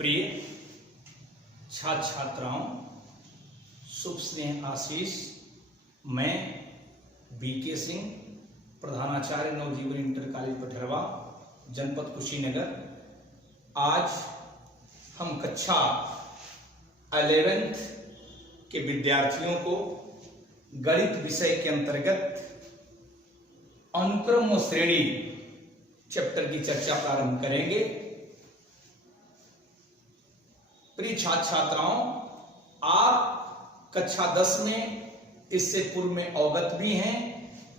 प्रिय छात्र छात्राओं, शुभ स्नेह आशीष। मैं बीके सिंह, प्रधानाचार्य नवजीवन इंटर कॉलेज पठरवा, जनपद कुशीनगर। आज हम कक्षा 11th के विद्यार्थियों को गणित विषय के अंतर्गत अनुक्रम व श्रेणी चैप्टर की चर्चा प्रारंभ करेंगे। प्रिय छात्र छात्राओं, आप कक्षा 10 में इससे पूर्व में अवगत भी हैं।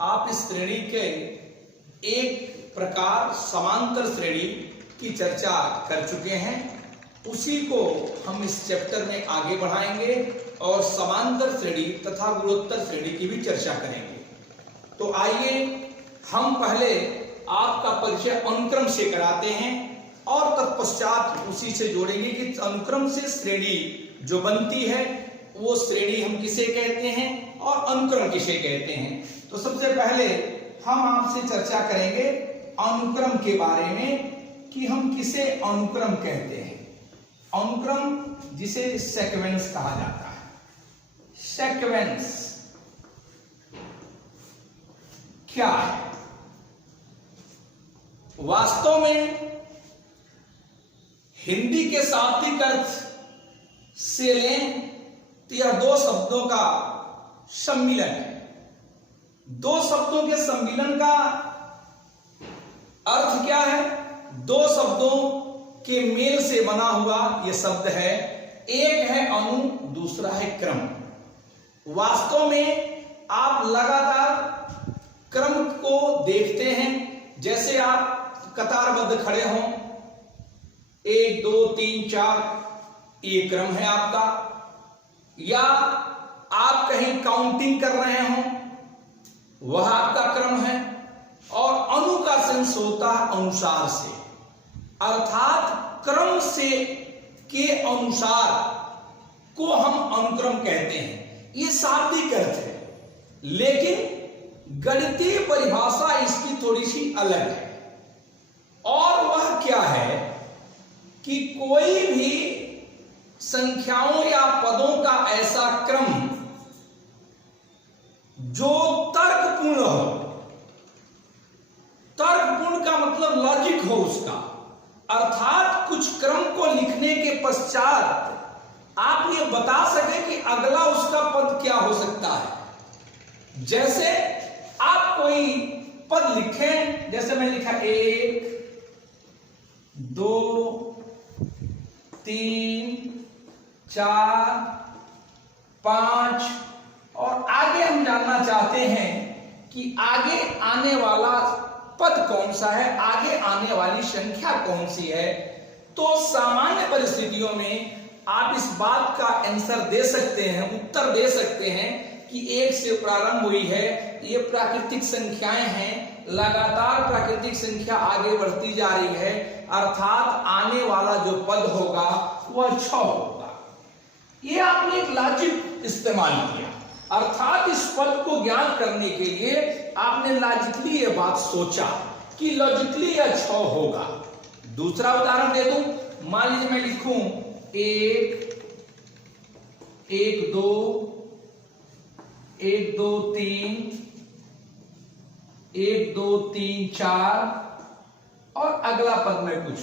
आप इस श्रेणी के एक प्रकार समांतर श्रेणी की चर्चा कर चुके हैं। उसी को हम इस चैप्टर में आगे बढ़ाएंगे और समांतर श्रेणी तथा गुणोत्तर श्रेणी की भी चर्चा करेंगे। तो आइए हम पहले आपका परिचय अनुक्रम से कराते हैं और तत्पश्चात उसी से जोड़ेंगे कि अनुक्रम से श्रेणी जो बनती है वो श्रेणी हम किसे कहते हैं और अनुक्रम किसे कहते हैं। तो सबसे पहले हम आपसे चर्चा करेंगे अनुक्रम के बारे में कि हम किसे अनुक्रम कहते हैं। अनुक्रम जिसे सीक्वेंस कहा जाता है। सीक्वेंस क्या है? वास्तव में हिंदी के शाब्दिक अर्थ से लें तो यह दो शब्दों का सम्मिलन है। दो शब्दों के सम्मिलन का अर्थ क्या है? दो शब्दों के मेल से बना हुआ यह शब्द है। एक है अनु, दूसरा है क्रम। वास्तव में आप लगातार क्रम को देखते हैं। जैसे आप कतारबद्ध खड़े हों, 1 2 3 4, ये क्रम है आपका। या आप कहीं काउंटिंग कर रहे हों, वह आपका क्रम है। और अनु का सेंस होता है अनुसार से, अर्थात क्रम से के अनुसार को हम अनुक्रम कहते हैं। ये शाब्दिक अर्थ है, लेकिन गणितीय परिभाषा इसकी थोड़ी सी अलग है। और वह क्या है कि कोई भी संख्याओं या पदों का ऐसा क्रम जो तर्कपूर्ण हो। तर्कपूर्ण का मतलब लॉजिक हो उसका, अर्थात कुछ क्रम को लिखने के पश्चात आप ये बता सके कि अगला उसका पद क्या हो सकता है। जैसे आप कोई पद लिखें, जैसे मैं लिखा 1 2 3 4 5 और आगे हम जानना चाहते हैं कि आगे आने वाला पद कौन सा है, आगे आने वाली संख्या कौन सी है। तो सामान्य परिस्थितियों में आप इस बात का आंसर दे सकते हैं, उत्तर दे सकते हैं कि 1 से प्रारंभ हुई है, ये प्राकृतिक संख्याएं हैं, लगातार प्राकृतिक संख्या आगे बढ़ती जा रही है, अर्थात आने वाला जो पद होगा वह 6 होगा। ये आपने एक लॉजिक इस्तेमाल किया, अर्थात इस पद को ज्ञात करने के लिए आपने लॉजिकली ये बात सोचा कि लॉजिकली यह 6 होगा। दूसरा उदाहरण दे दूं, मान लीजिए मैं लिखूं 1 1 2 1 2 3 1 2 3 4 और अगला पद में कुछ।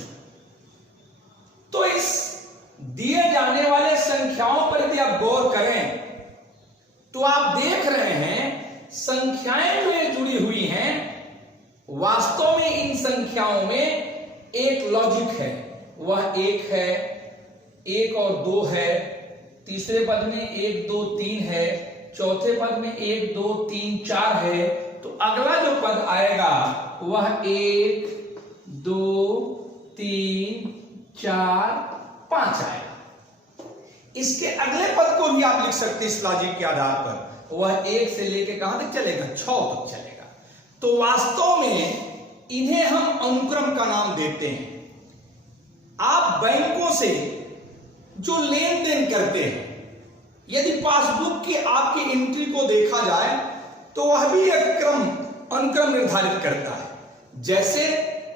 तो इस दिए जाने वाले संख्याओं पर यदि आप गौर करें तो आप देख रहे हैं संख्याएं जो जुड़ी हुई हैं, वास्तव में इन संख्याओं में एक लॉजिक है। वह 1 है, 1 और 2 है, तीसरे पद में 1 2 3 है, चौथे पद में 1 2 3 4 है। तो अगला जो पद आएगा वह 1 2 3 4 5 आएगा। इसके अगले पद को भी आप लिख सकते हैं इस लॉजिक के आधार पर। वह 1 से लेके कहां तक चलेगा? 6 तक चलेगा। तो वास्तव में इन्हें हम अनुक्रम का नाम देते हैं। आप बैंकों से जो लेन देन करते हैं, यदि पासबुक की आपकी एंट्री को देखा जाए तो वह भी एक क्रम अनुक्रम निर्धारित करता है। जैसे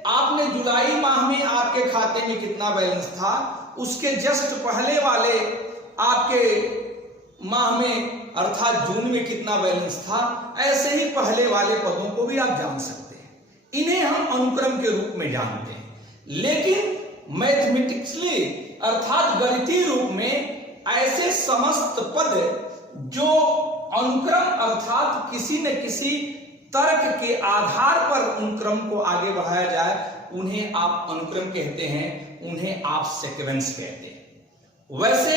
आपने जुलाई माह में आपके खाते में कितना बैलेंस था, उसके जस्ट पहले वाले आपके माह में अर्थात जून में कितना बैलेंस था, ऐसे ही पहले वाले पदों को भी आप जान सकते हैं। इन्हें हम अनुक्रम के रूप में जानते हैं। लेकिन मैथमेटिक्सली अर्थात गणितीय रूप में ऐसे समस्त पद जो अनुक्रम अर्थात किसी न किसी तर्क के आधार पर अनुक्रम को आगे बढ़ाया जाए, उन्हें आप अनुक्रम कहते हैं, उन्हें आप सीक्वेंस कहते हैं। वैसे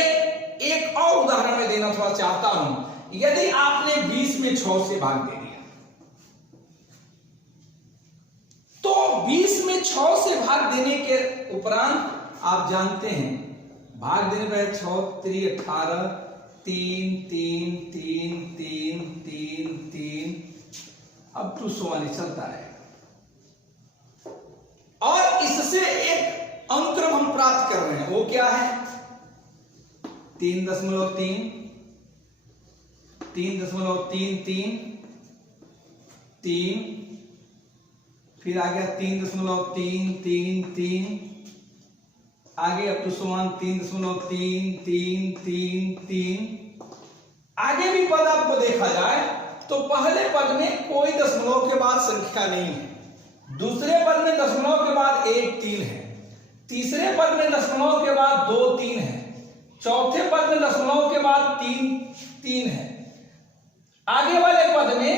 एक और उदाहरण मैं देना थोड़ा चाहता हूं। यदि आपने 20 में 6 से भाग दे दिया, तो 20 में 6 से भाग देने के उपरांत आप जानते हैं भाग देने पर 6 3 18 3 3 3 3 3 3 अब टू सोनी चलता है। और इससे एक अनुक्रम हम प्राप्त कर रहे हैं, वो क्या है 3.3 3.33 3, फिर आ गया 3.333, आगे अप टू समान 3.333, आगे भी पद आपको देखा जाए तो पहले पद में कोई दशमलव के बाद संख्या नहीं है, दूसरे पद में दशमलव के बाद 1 3 है, तीसरे पद में दशमलव के बाद 2 3 है, चौथे पद में दशमलव के बाद 3 3 है। आगे वाले पद में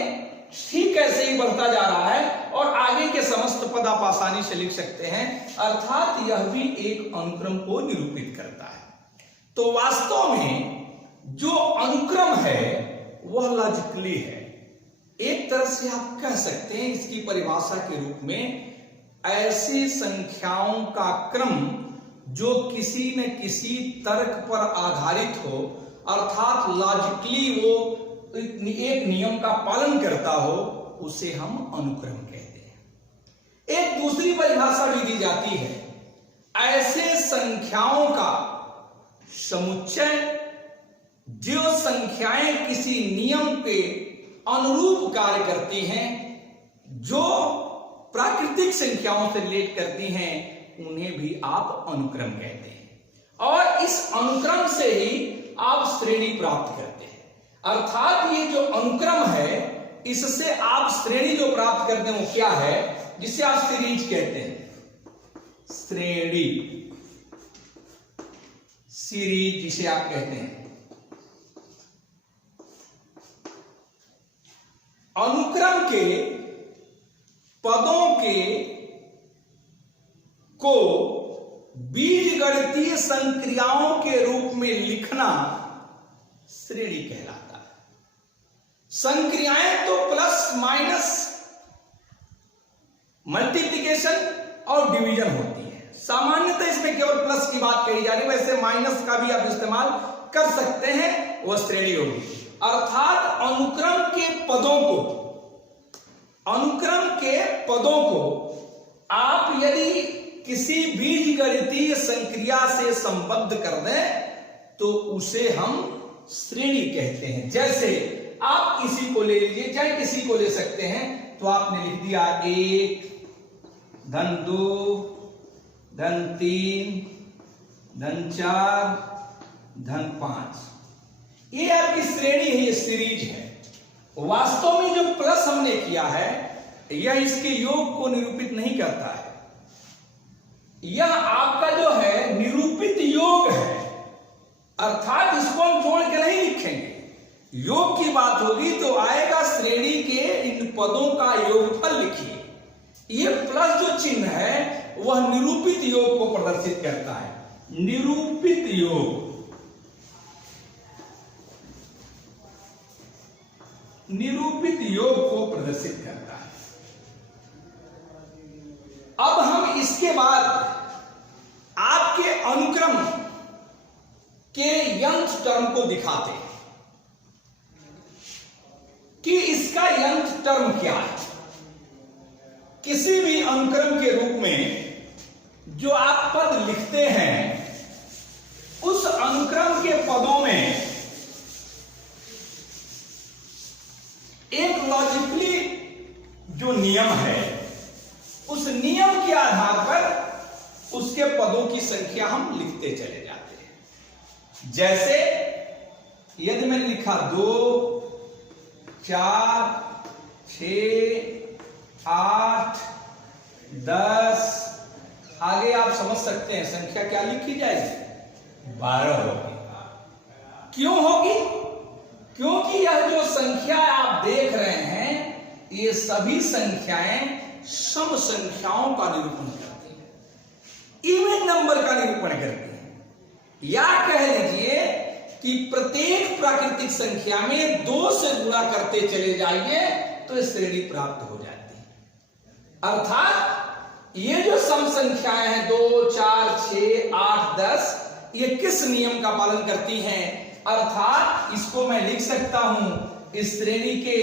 ठीक ऐसे ही बढ़ता जा रहा है और आगे के समस्त पद आप आसानी से लिख सकते हैं, अर्थात यह भी एक अनुक्रम को निरूपित करता है। तो वास्तव में जो अनुक्रम है वह लॉजिकली है। एक तरह से आप कह सकते हैं इसकी परिभाषा के रूप में ऐसी संख्याओं का क्रम जो किसी न किसी तर्क पर आधारित हो, अर्थात लॉजिकली वो एक नियम का पालन करता हो, उसे हम अनुक्रम कहते हैं। एक दूसरी परिभाषा भी दी जाती है, ऐसे संख्याओं का समुच्चय जो संख्याएं किसी नियम के अनुरूप कार्य करती हैं, जो प्राकृतिक संख्याओं से रिलेट करती हैं, उन्हें भी आप अनुक्रम कहते हैं। और इस अनुक्रम से ही आप श्रेणी प्राप्त करते हैं। अर्थात ये जो अनुक्रम है, इससे आप श्रेणी जो प्राप्त करते हैं वो क्या है, जिसे आप सीरीज कहते हैं। श्रेणी सीरीज जिसे आप कहते हैं। अनुक्रम के पदों के को बीजगणितीय संक्रियाओं के रूप में लिखना श्रेणी कहलाता है। संक्रियाएं तो प्लस माइनस मल्टीप्लिकेशन और डिवीजन होती है। सामान्यतः इसमें केवल प्लस की बात कही जा रही है, वैसे माइनस का भी आप इस्तेमाल कर सकते हैं, वह श्रेणी होगी। अर्थात अनुक्रम के पदों को आप यदि किसी बीजगणितीय संक्रिया से संबद्ध कर दें तो उसे हम श्रेणी कहते हैं। जैसे आप किसी को ले लीजिए, चाहे किसी को ले सकते हैं, तो आपने लिख दिया 1 धन 2 धन 3 धन 4 धन 5, ये आपकी श्रेणी है, ये सीरीज है। वास्तव में जो प्लस हमने किया है यह इसके योग को निरूपित नहीं करता है, यह आपका जो है निरूपित योग है। अर्थात इसको हम जोड़ के नहीं लिखेंगे, योग की बात होगी तो आएगा श्रेणी के इन पदों का योगफल लिखिए। यह प्लस जो चिन्ह है वह निरूपित योग को प्रदर्शित करता है। निरूपित योग, निरूपित योग को प्रदर्शित करता है। अब हम इसके बाद आपके अनुक्रम के यंत्र टर्म को दिखाते हैं कि इसका यंत्र टर्म क्या है। किसी भी अनुक्रम के रूप में जो आप पद लिखते हैं, उस अनुक्रम के पदों में एक लॉजिकली जो नियम है उस नियम के आधार पर उसके पदों की संख्या हम लिखते चले जाते हैं। जैसे यदि मैंने लिखा 2, 4, 6, 8, 10, आगे आप समझ सकते हैं संख्या क्या लिखी जाएगी? 12 होगी। क्यों होगी? क्योंकि यह जो संख्या आप देख रहे हैं ये सभी संख्याएं सम संख्याओं का निरूपण करती हैं, इवन नंबर का निरूपण करती हैं। या कह लीजिए कि प्रत्येक प्राकृतिक संख्या में 2 से गुणा करते चले जाइए तो श्रेणी प्राप्त हो जाती है। अर्थात ये जो सम संख्याएं हैं 2, 4, 6, 8, 10 ये किस नियम का पालन करती हैं? अर्थात इसको मैं लिख सकता हूं इस श्रेणी के,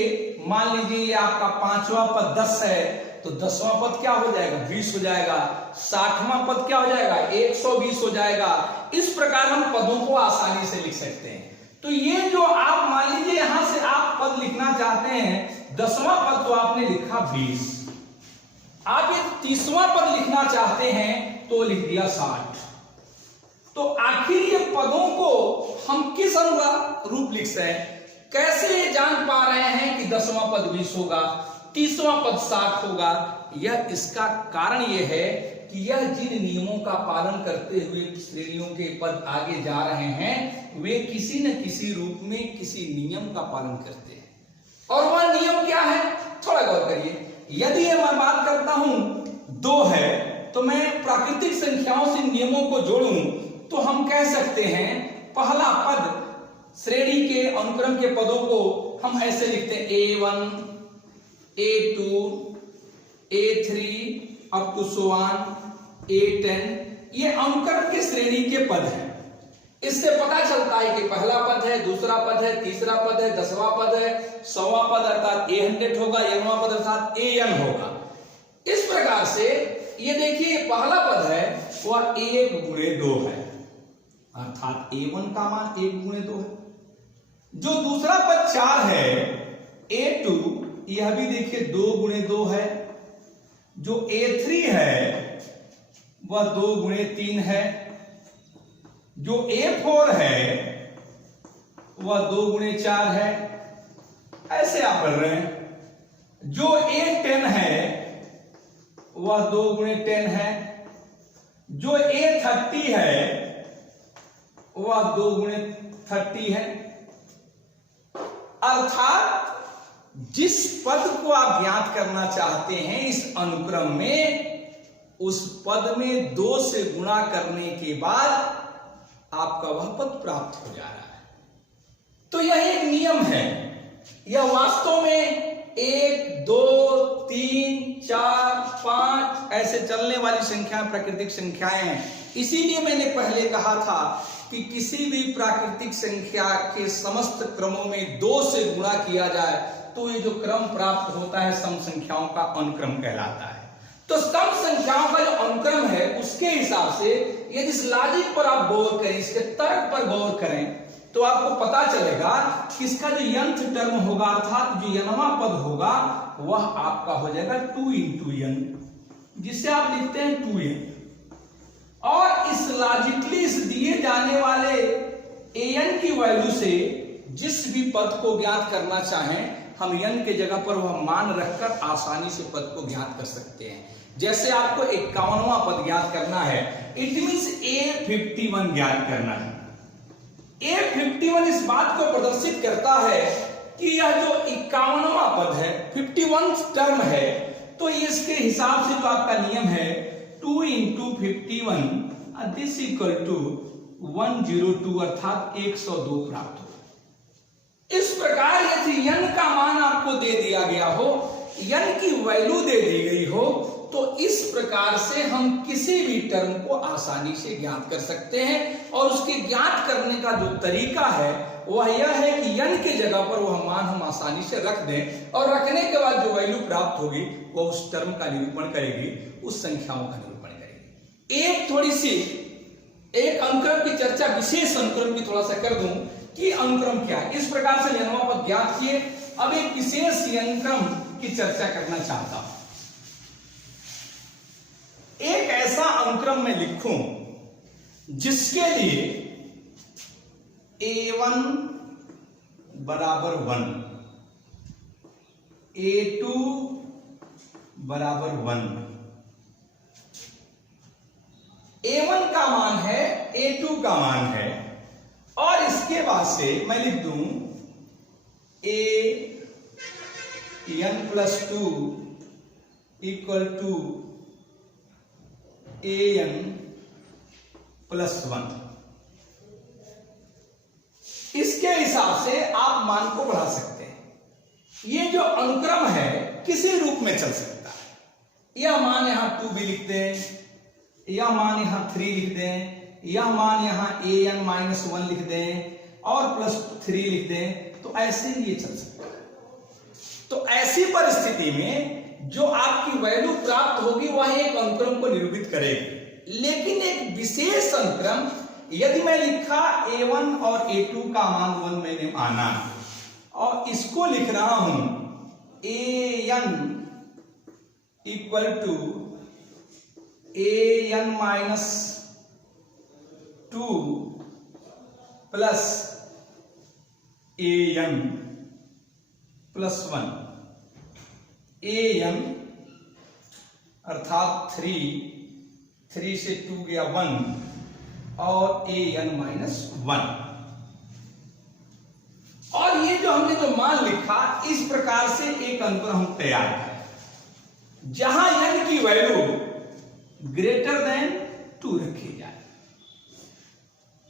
मान लीजिए ये आपका 5वां पद 10 है तो 10वां पद क्या हो जाएगा? 20 हो जाएगा। 60वां पद क्या हो जाएगा? 120 हो जाएगा। इस प्रकार हम पदों को आसानी से लिख सकते हैं। तो ये जो आप मान लीजिए यहां से आप पद लिखना चाहते हैं 10वां पद तो आपने लिखा 20, आप ये 30वां पद लिखना चाहते हैं तो लिख दिया 60। तो आखिर ये पदों को हम किस अनुरूप लिख सकते हैं? कैसे जान पा रहे हैं कि 10वां पद 20 होगा, 30वां पद 60 होगा? यह इसका कारण यह है कि यह जिन नियमों का पालन करते हुए श्रेणियों के पद आगे जा रहे हैं वे किसी न किसी रूप में किसी नियम का पालन करते हैं। और वह नियम क्या है? थोड़ा गौर करिए। यदि मैं बात करता हूं 2 है तो मैं प्राकृतिक संख्याओं से नियमों को जोड़ूं तो हम कह सकते हैं पहला पद श्रेणी के अनुक्रम के पदों को हम ऐसे लिखते हैं A1, A2, A3 up to so on A10। ये अनुक्रम के श्रेणी के पद हैं। इससे पता चलता है कि पहला पद है, दूसरा पद है, तीसरा पद है, 10वां पद है, 100वां पद अर्थात A100 होगा, 1वां पद अर्थात AN होगा। इस प्रकार से ये देखिए पहला पद है वह 1 गुणे 2 है अर्थात A1 का मान 1 गुणे 2 है। जो दूसरा पद 4 है A2 यह भी देखिए 2 गुणे 2 है। जो A3 है वह 2 गुणे 3 है। जो A4 है वह 2 गुणे 4 है। ऐसे आप पढ़ रहे हैं। जो A10 है वह 2 गुणे 10 है। जो A30 है वह 2 गुणे 30 है। अर्थात जिस पद को आप ज्ञात करना चाहते हैं इस अनुक्रम में उस पद में 2 से गुणा करने के बाद आपका वह पद प्राप्त हो जा रहा है। तो यह एक नियम है। यह वास्तव में 1, 2, 3, 4, 5 ऐसे चलने वाली संख्याएं प्राकृतिक संख्याएं हैं। इसीलिए मैंने पहले कहा था कि किसी भी प्राकृतिक संख्या के समस्त क्रमों में 2 से गुणा किया जाए तो ये जो क्रम प्राप्त होता है सम संख्याओं का अनुक्रम कहलाता है। तो सम संख्याओं का जो अनुक्रम है उसके हिसाब से यदि इस लॉजिक पर आप गौर करें, इसके तर्क पर गौर करें तो आपको पता चलेगा कि इसका जो nth टर्म होगा अर्थात जो nवां पद होगा वह आपका हो जाएगा 2 into n, जिसे आप लिखते हैं 2n। और इस लॉजिकली इस दिए जाने वाले an की वैल्यू से जिस भी पद को ज्ञात करना चाहें हम n के जगह पर वह मान रखकर आसानी से पद को ज्ञात कर सकते हैं। जैसे आपको 51वां पद ज्ञात करना है, इट मींस A51 ज्ञात करना है। A51 इस बात को प्रदर्शित करता है कि यह जो 51वां पद है 51 टर्म है तो इसके हिसाब से जो आपका नियम है 2 into 51 दिस इक्वल टू 102 अर्थात 102 प्राप्त हो। इस प्रकार यदि n का मान आपको दे दिया गया हो, n की वैल्यू दे दी गई हो तो इस प्रकार से हम किसी भी टर्म को आसानी से ज्ञात कर सकते हैं। और उसके ज्ञात करने का जो तरीका है वह यह है कि n के जगह पर वह मान हम आसानी से रख दें और रखने के बाद जो वैल्यू प्राप्त होगी वह उस टर्म का निरूपण करेगी, उस संख्याओं का निरूपण करेगी। एक थोड़ी सी एक अनुक्रम की चर्चा, विशेष अनुक्रम की थोड़ा सा कर दूं कि अनुक्रम क्या है। इस प्रकार से nवां पद ज्ञात किए। अब एक विशेष अनुक्रम की चर्चा करना चाहता हूं। ऐसा अनुक्रम में लिखूं जिसके लिए a1 बराबर 1, a2 बराबर 1, a1 का मान है, a2 का मान है, और इसके बाद से मैं लिख दूं an+2 इक्वल टू an+1। इसके हिसाब से आप मान को बढ़ा सकते हैं। ये जो अनुक्रम है किसी रूप में चल सकता है। यह मान यहां 2 भी लिख दें, यह मान यहां 3 लिख दें, यह मान यहां an-1 लिख दें और +3 लिख दें, तो ऐसे ही ये चल सकता है। तो ऐसी परिस्थिति में जो आपकी वैल्यू प्राप्त होगी वह एक अनुक्रम को निरूपित करेगी। लेकिन एक विशेष अनुक्रम, यदि मैं लिखा a1 और a2 का मान 1 मैंने माना और इसको लिख रहा हूं an equal to an-2 plus an+1, an अर्थात 3 से 2 गया 1 और an-1। और ये जो हमने जो मान लिखा, इस प्रकार से एक अनुक्रम हम तैयार करें जहां n की वैल्यू ग्रेटर देन 2 रखी जाए।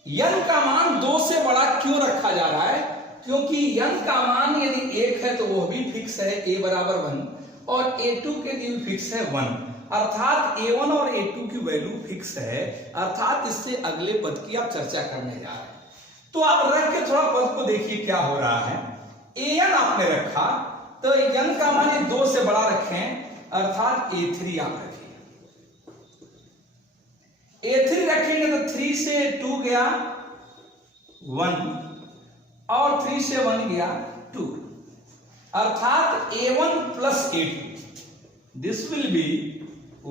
n का मान 2 से बड़ा क्यों रखा जा रहा है? क्योंकि n का मान यदि 1 है तो वह भी फिक्स है, a बराबर 1, और a2 के लिए फिक्स है 1, अर्थात a1 और a2 की वैल्यू फिक्स है। अर्थात इससे अगले पद की आप चर्चा करने जा रहे हैं। तो आप रख के थोड़ा पद को देखिए क्या हो रहा है। an आपने रखा तो n का मान 2 से बड़ा रखें, अर्थात a3 आप रखिए। a3 रखेंगे तो 3 से 2 गया 1 और 3 से 1 गया 2, अर्थात a1 plus a2, this will be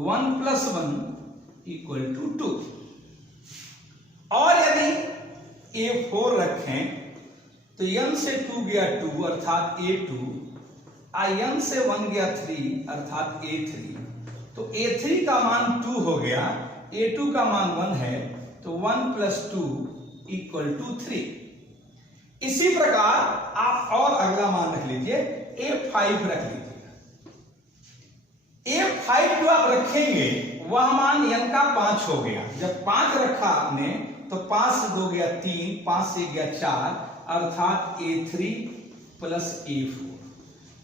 1 + 1 equal to 2। और यदि a4 रखें तो n से 2 गया 2 अर्थात a2, n से 1 गया 3 अर्थात a3, तो a3 का मान 2 हो गया, a2 का मान 1 है, तो 1 + 2 इक्वल टू 3। इसी प्रकार आप और अगला मान रख लीजिए, a5 रख लीजिए। a5 जो आप रखेंगे वह मान n का 5 हो गया। जब 5 रखा आपने तो 5 से 2 गया 3, 5 से गया 4, अर्थात a3 + a4।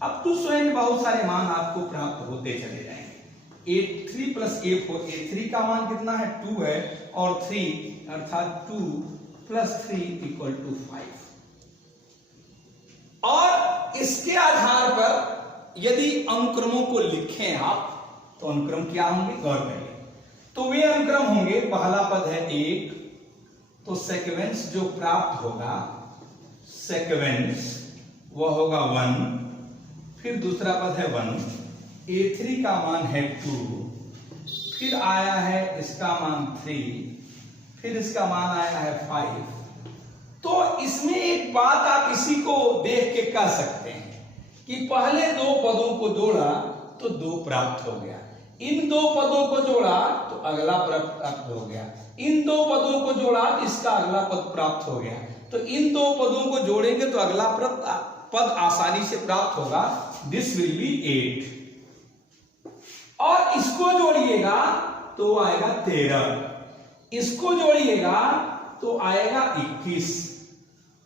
अब तो स्वयं बहुत सारे मान आपको प्राप्त होते चले जाएंगे। a3 + a4, a3 का मान कितना है 2 है और 3 अर्थात 2 + 3 इक्वल टू 5। और इसके आधार पर यदि अनुक्रमों को लिखें आप तो अनुक्रम क्या होंगे, गौर करिए। तो वे अनुक्रम होंगे, पहला पद है 1, तो सीक्वेंस जो प्राप्त होगा, सीक्वेंस वह होगा 1, फिर दूसरा पद है 1, a3 का मान है 2, फिर आया है इसका मान 3, फिर इसका मान आया है 5। तो इसमें एक बात आप इसी को देख के कह सकते हैं कि पहले 2 पदों को जोड़ा तो 2 प्राप्त हो गया, इन 2 पदों को जोड़ा तो अगला पद प्राप्त हो गया, इन 2 पदों को जोड़ा इसका अगला पद प्राप्त हो गया। तो इन 2 पदों को जोड़ेंगे तो अगला पद आसानी से प्राप्त होगा, दिस विल बी 8। और इसको जोड़िएगा तो आएगा 13, इसको जोड़िएगा तो आएगा 21,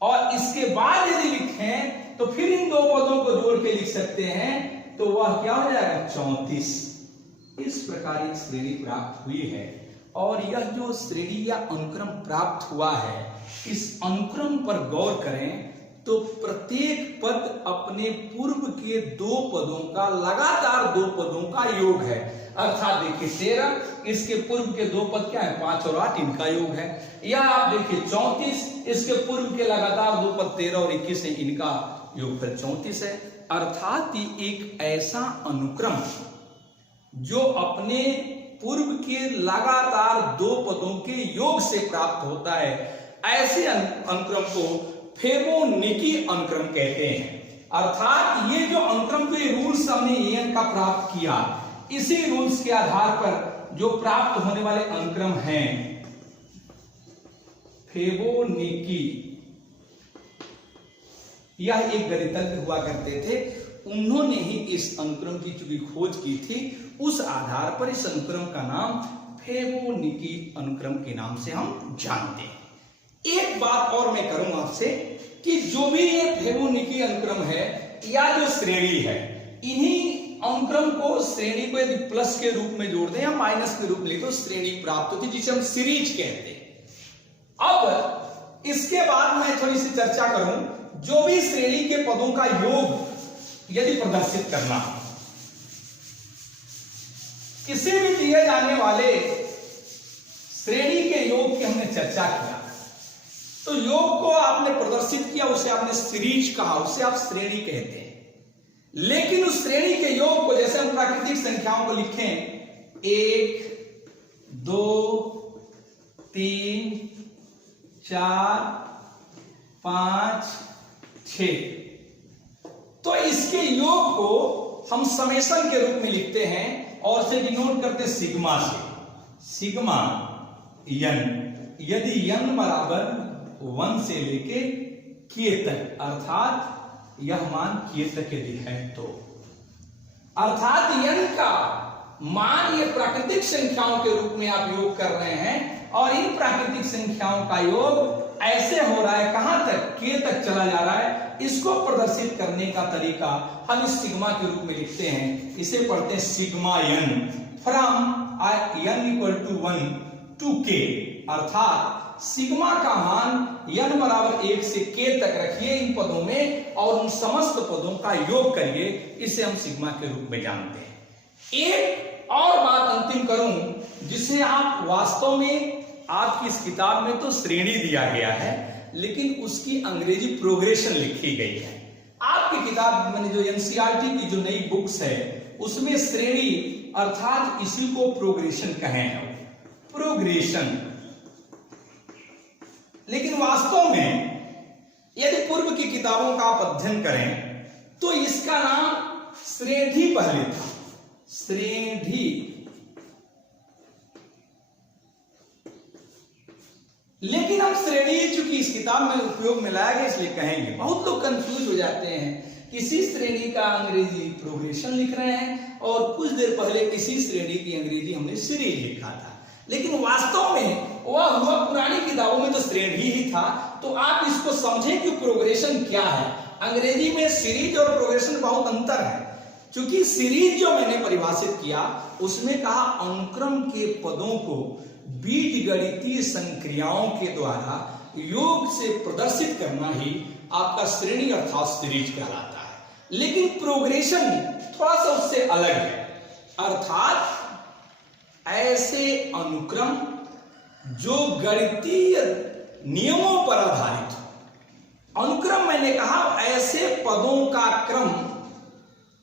और इसके बाद यदि लिखें तो फिर इन 2 पदों को जोड़ के लिख सकते हैं, तो वह क्या हो जाएगा 34। इस प्रकार एक श्रेणी प्राप्त हुई है। और यह जो श्रेणी या अनुक्रम प्राप्त हुआ है, इस अनुक्रम पर गौर करें तो प्रत्येक पद अपने पूर्व के 2 पदों का, लगातार 2 पदों का योग है। अर्थात देखिए 13, इसके पूर्व के 2 पद क्या है, 5 और 8, इनका योग है। या आप देखिए 34, इसके पूर्व के लगातार 2 पद 13 और 21 है, इनका योगफल 34 है। अर्थात एक ऐसा अनुक्रम जो अपने पूर्व के लगातार दो पदों के योग से प्राप्त होता है। ऐसे अनुक्रम को फेबोनिकी अनुक्रम कहते हैं। अर्थात ये जो अनुक्रम के रूल्स हमने एन का प्राप्त किया, इसी रूल्स के आधार पर जो प्राप्त होने वाले अनुक्रम हैं फेबोनिकी। यह एक गणितज्ञ हुआ करते थे, उन्होंने ही इस अनुक्रम की चूंकि खोज की थी, उस आधार पर इस अनुक्रम का नाम फेबोनिकी अनुक्रम के नाम से हम जानते हैं। एक बात और मैं करूं आपसे कि जो भी ये फेबोनिकी अनुक्रम है या जो श्रेणी है, इन्हीं अनुक्रम को श्रेणी को यदि प्लस के रूप में जोड़ दें या माइनस के रूप में तो श्रेणी प्राप्त होती है, जिसे हम सीरीज कहते हैं। अब इसके बाद मैं थोड़ी सी चर्चा करूं, जो भी श्रेणी के पदों का योग यदि प्रदर्शित करना, किसी भी दिए जाने वाले श्रेणी के योग की हमने चर्चा किया, तो योग को आपने प्रदर्शित किया, उसे आपने सीरीज कहा, उसे आप श्रेणी कहते हैं। लेकिन उस श्रेणी के योग को जैसे हम प्राकृतिक संख्याओं को लिखें 1 2 3 4 5 6, तो इसके योग को हम समेशन के रूप में लिखते हैं और से डिनोट करते सिग्मा से। सिग्मा यन, यदि यन बराबर 1 से लेके k तक, अर्थात यह मान k तक यदि है तो, अर्थात n का मान ये प्राकृतिक संख्याओं के रूप में आप योग कर रहे हैं और इन प्राकृतिक संख्याओं का योग ऐसे हो रहा है, कहां तक, k तक चला जा रहा है। इसको प्रदर्शित करने का तरीका हम इस सिग्मा के रूप में लिखते हैं, इसे पढ़ते हैं sigma n from n equal to 1 to k, अर्थात सिग्मा का मान n बराबर 1 से k तक रखिए इन पदों में और उन समस्त पदों का योग करिए, इसे हम सिग्मा के रूप में जानते हैं। एक और बात अंतिम करूं, जिसे आप वास्तव में आपकी इस किताब में तो श्रेणी दिया गया है, लेकिन उसकी अंग्रेजी प्रोग्रेशन लिखी गई है। आपकी किताब मैंने जो एनसीईआरटी की जो नई बुक्स है उसमें श्रेणी अर्थात इसी को प्रोग्रेशन कहे हैं, प्रोग्रेशन। लेकिन वास्तव में यदि पूर्व की किताबों का आप अध्ययन करें तो इसका नाम श्रेणी पहले था, श्रेणी। लेकिन हम श्रेणी चूंकि इस किताब में उपयोग में लाया गया इसलिए कहेंगे। बहुत लोग कंफ्यूज हो जाते हैं, किसी श्रेणी का अंग्रेजी प्रोग्रेशन लिख रहे हैं और कुछ देर पहले किसी श्रेणी की अंग्रेजी हमने सीरीज लिखा था, लेकिन वास्तव में वह हुआ पुरानी किताबों में तो श्रेणी ही था। तो आप इसको समझें कि प्रोग्रेशन क्या है। अंग्रेजी में सीरीज और प्रोग्रेशन बहुत अंतर है, क्योंकि सीरीज जो मैंने परिभाषित किया उसमें कहा अनुक्रम के पदों को बीजगणितीय संक्रियाओं के द्वारा योग से प्रदर्शित करना ही आपका श्रेणी अर्थात सीरीज कहलाता है। लेकिन प्रोग्रेशन थोड़ा सा उससे अलग है, अर्थात ऐसे अनुक्रम जो गणितीय नियमों पर आधारित हो। अनुक्रम मैंने कहा ऐसे पदों का क्रम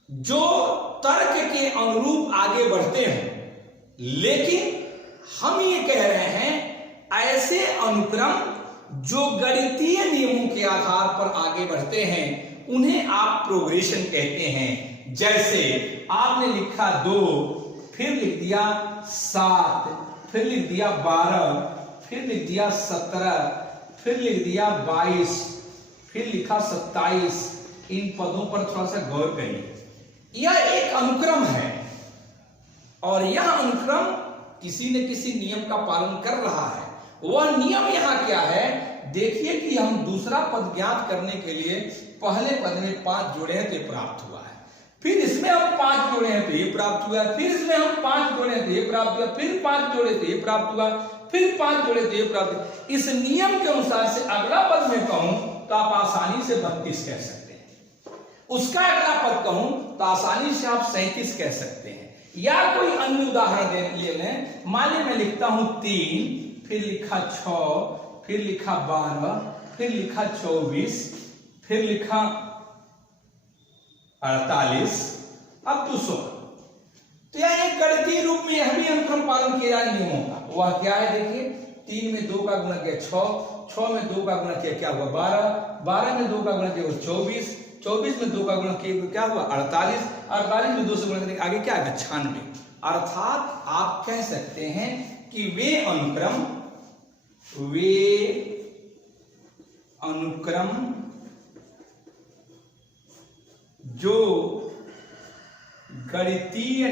जो तर्क के अनुरूप आगे बढ़ते हैं, लेकिन हम ये कह रहे हैं ऐसे अनुक्रम जो गणितीय नियमों के आधार पर आगे बढ़ते हैं उन्हें आप प्रोग्रेशन कहते हैं। जैसे आपने लिखा 2, फिर लिख दिया 7, फिर लिख दिया 12, फिर लिख दिया 17, फिर लिख दिया 22, फिर लिखा 27। इन पदों पर थोड़ा सा गौर करिए। यह एक अनुक्रम है और यह अनुक्रम किसी न किसी नियम का पालन कर रहा है। वह नियम यहां क्या है, देखिए कि हम दूसरा पद ज्ञात करने के लिए पहले पद में 5 जोड़े हैं तो ये प्राप्त हुआ है, फिर इसमें हम 5 जोड़े हैं तो ये प्राप्त हुआ, फिर इसमें हम 5 जोड़े हैं तो ये प्राप्त हुआ, फिर 5 जोड़े तो ये प्राप्त हुआ, फिर 5 जोड़े तो ये प्राप्त हुआ। इस नियम के अनुसार से अगला पद में कहूं तो आप आसानी से 32 कह सकते हैं, उसका अगला पद कहूं तो आसानी से आप 37 कह सकते हैं। या कोई अन्य उदाहरण ले लें, मान लीजिए मैं लिखता हूं 3, फिर लिखा 6, फिर लिखा 12, फिर लिखा 24, फिर लिखा 48, अब 200। तो यह एक गणितीय रूप में यह भी अनुक्रम पालन किया जाए नियमों का। वह क्या है देखिए, 3 में 2 का गुणा किया 6, 6 में 2 का गुणा किया क्या हुआ 12, 12 में 2 का गुणा किया 24, 24 में 2 का गुणा किया क्या हुआ 48, 48 में 2 से गुणा करने आगे क्या आएगा 96। अर्थात आप कह सकते हैं कि वे अनुक्रम जो गणितीय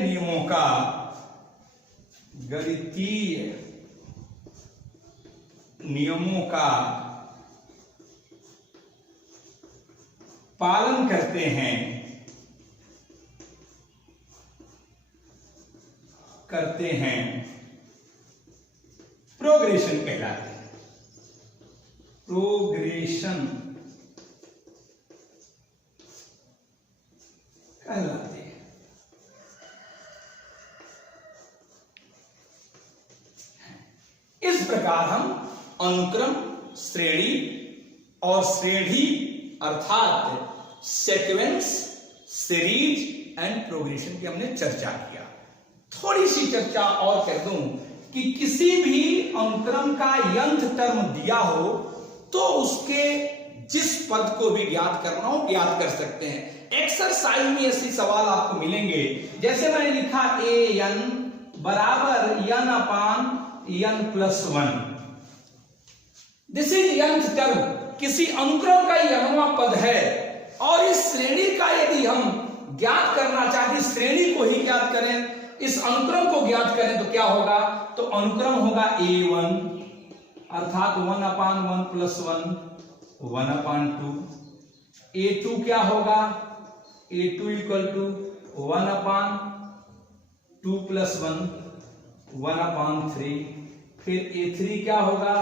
नियमों का पालन करते हैं प्रोग्रेशन कहलाते हैं। प्रोग्रेशन कहलाते हैं। इस प्रकार हम अनुक्रम, श्रेणी और श्रेणी अर्थात सीक्वेंस, सीरीज एंड प्रोग्रेशन की हमने चर्चा किया। थोड़ी सी चर्चा और कर दूं कि किसी भी अनुक्रम का यंथ टर्म दिया हो तो उसके जिस पद को भी ज्ञात करना हो ज्ञात कर सकते हैं। एक्सरसाइज में ऐसे सवाल आपको मिलेंगे, जैसे मैंने लिखा an बराबर n upon n plus 1। This is nth term, किसी अनुक्रम का यंगवा पद है और इस श्रेणी का यदि हम ज्ञात करना चाहते, श्रेणी को ही ज्ञात करें, इस अनुक्रम को ज्ञात करें तो क्या होगा, तो अनुक्रम होगा a1 अर्थात 1 अपान 1 प्लस 1, 1 अपान 2। a2 क्या होगा, a2 equal to 1 upon 2 plus 1, 1 upon 3। फिर a3 क्या होगा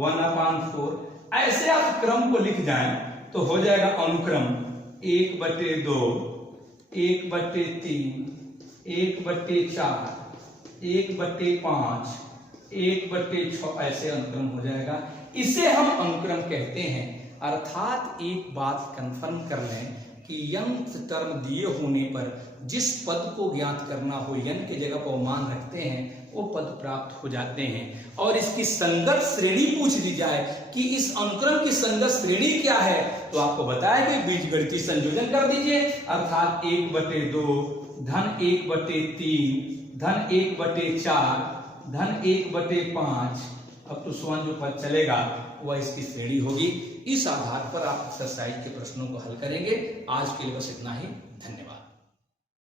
1 अपान 4। ऐसे आप क्रम को लिख जाएं तो हो जाएगा अनुक्रम 1/2, 1/3, 1/4, 1/5, 1/6, ऐसे अनुक्रम हो जाएगा। इसे हम अनुक्रम कहते हैं। अर्थात एक बात कंफर्म कर लें कि यंत्र टर्म दिए होने पर जिस पद को ज्ञात करना हो यन के जगह पर मान रखते हैं वो पद प्राप्त हो जाते हैं। और इसकी संगत श्रेणी पूछ ली जाए कि इस अनुक्रम की संगत श्रेणी क्या है, तो आपको बताया कि बीजगणितीय संयोजन कर दीजिए, अर्थात 1/2 धन 1/3 धन 1/4 धन 1/5, अब तो स्वान जो पद चलेगा वह इसकी श्रेणी होगी। इस आधार पर आप एक्सरसाइज के प्रश्नों को हल करेंगे। आज के लिए बस इतना ही, धन्यवाद।